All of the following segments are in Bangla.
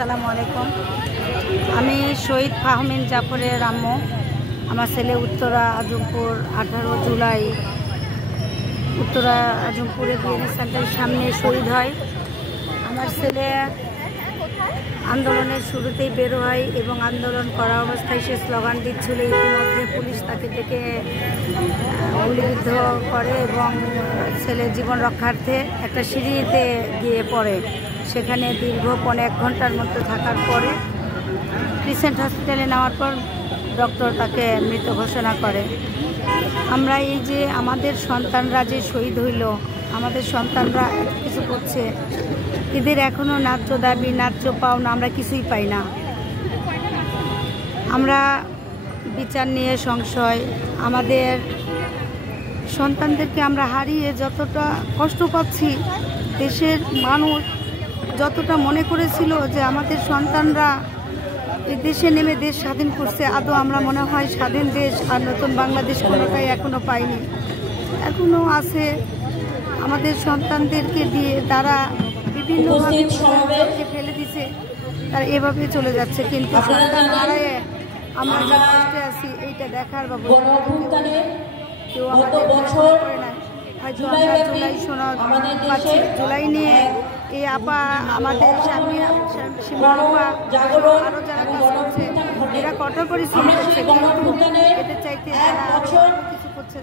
আসসালামু আলাইকুম। আমি শহীদ ফাহমিন জাফরের আম্মু। আমার ছেলে উত্তরা আজমপুর 18 জুলাই উত্তরা আজমপুরে বিএনএ সেন্টারের সামনে শহীদ হয়। আমার ছেলে আন্দোলনের শুরুতেই বের হয় এবং আন্দোলন করা অবস্থায় সে স্লোগান দিচ্ছিল। ইতিমধ্যে পুলিশ তাকে ডেকে গুলিবিদ্ধ করে এবং ছেলে জীবন রক্ষার্থে একটা সিঁড়িতে গিয়ে পড়ে। সেখানে দীর্ঘ 1 ঘন্টার মতো থাকার পরে ক্রিসেন্ট হসপিটালে নেওয়ার পর ডক্টর তাকে মৃত ঘোষণা করে। আমরা এই যে আমাদের সন্তানরা যে শহীদ হইল, আমাদের সন্তানরা এত কিছু করছে, এদের এখনও ন্যায্য দাবি, ন্যায্য পাওনা আমরা কিছুই পাই না। আমরা বিচার নিয়ে সংশয়, আমাদের সন্তানদেরকে আমরা হারিয়ে যতটা কষ্ট পাচ্ছি, দেশের মানুষ যতটা মনে করেছিল যে আমাদের সন্তানরা এই দেশে নেমে দেশ স্বাধীন করছে, আদৌ আমরা মনে হয় স্বাধীন দেশ আর নতুন বাংলাদেশ কোনোটাই এখনও পাইনি। এখনও আছে আমাদের সন্তানদেরকে দিয়ে তারা বিভিন্নভাবে ফেলে দিছে, তারা এভাবে চলে যাচ্ছে। কিন্তু সন্তান হারায় আমরা যে কষ্টে আছি এইটা দেখার বা কেউ আমাদের করে না। হয়তো আমরা জুলাই শোনা পাচ্ছি, জুলাই নিয়ে এই আপা আমাদের স্বামী সীমা আরও যারা কাজ করছে এরা কঠোর পরিশ্রম করছে, কিন্তু এদের চাইতে কিছু করছে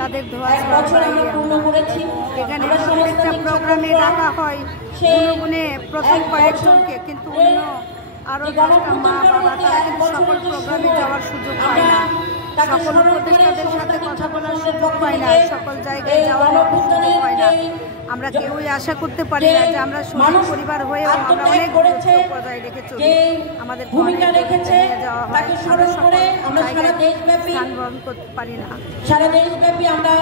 তাদের ধোয়া এখানে প্রত্যেকটা প্রোগ্রামে ডাকা হয় গুনে প্রথম কয়েকজনকে, কিন্তু অন্য আরও 10টা মা বাবা তারা কিন্তু সকল প্রোগ্রামে যাওয়ার সুযোগ পায় না, সকল উপদেষ্টাদের সাথে কথা বলার সুযোগ পায় না, সকল জায়গায় যাওয়ার সুযোগ পায় না। আমরা কেউই আশা করতে পারি না যে আমরা শহীদ পরিবার হয়েও আমরা অনেক বজায় রেখে চলি। আমাদের যাওয়া হয়, আমরা সকল জায়গায় স্থান গ্রহণ করতে পারি না। সারা দেশব্যাপী আমরা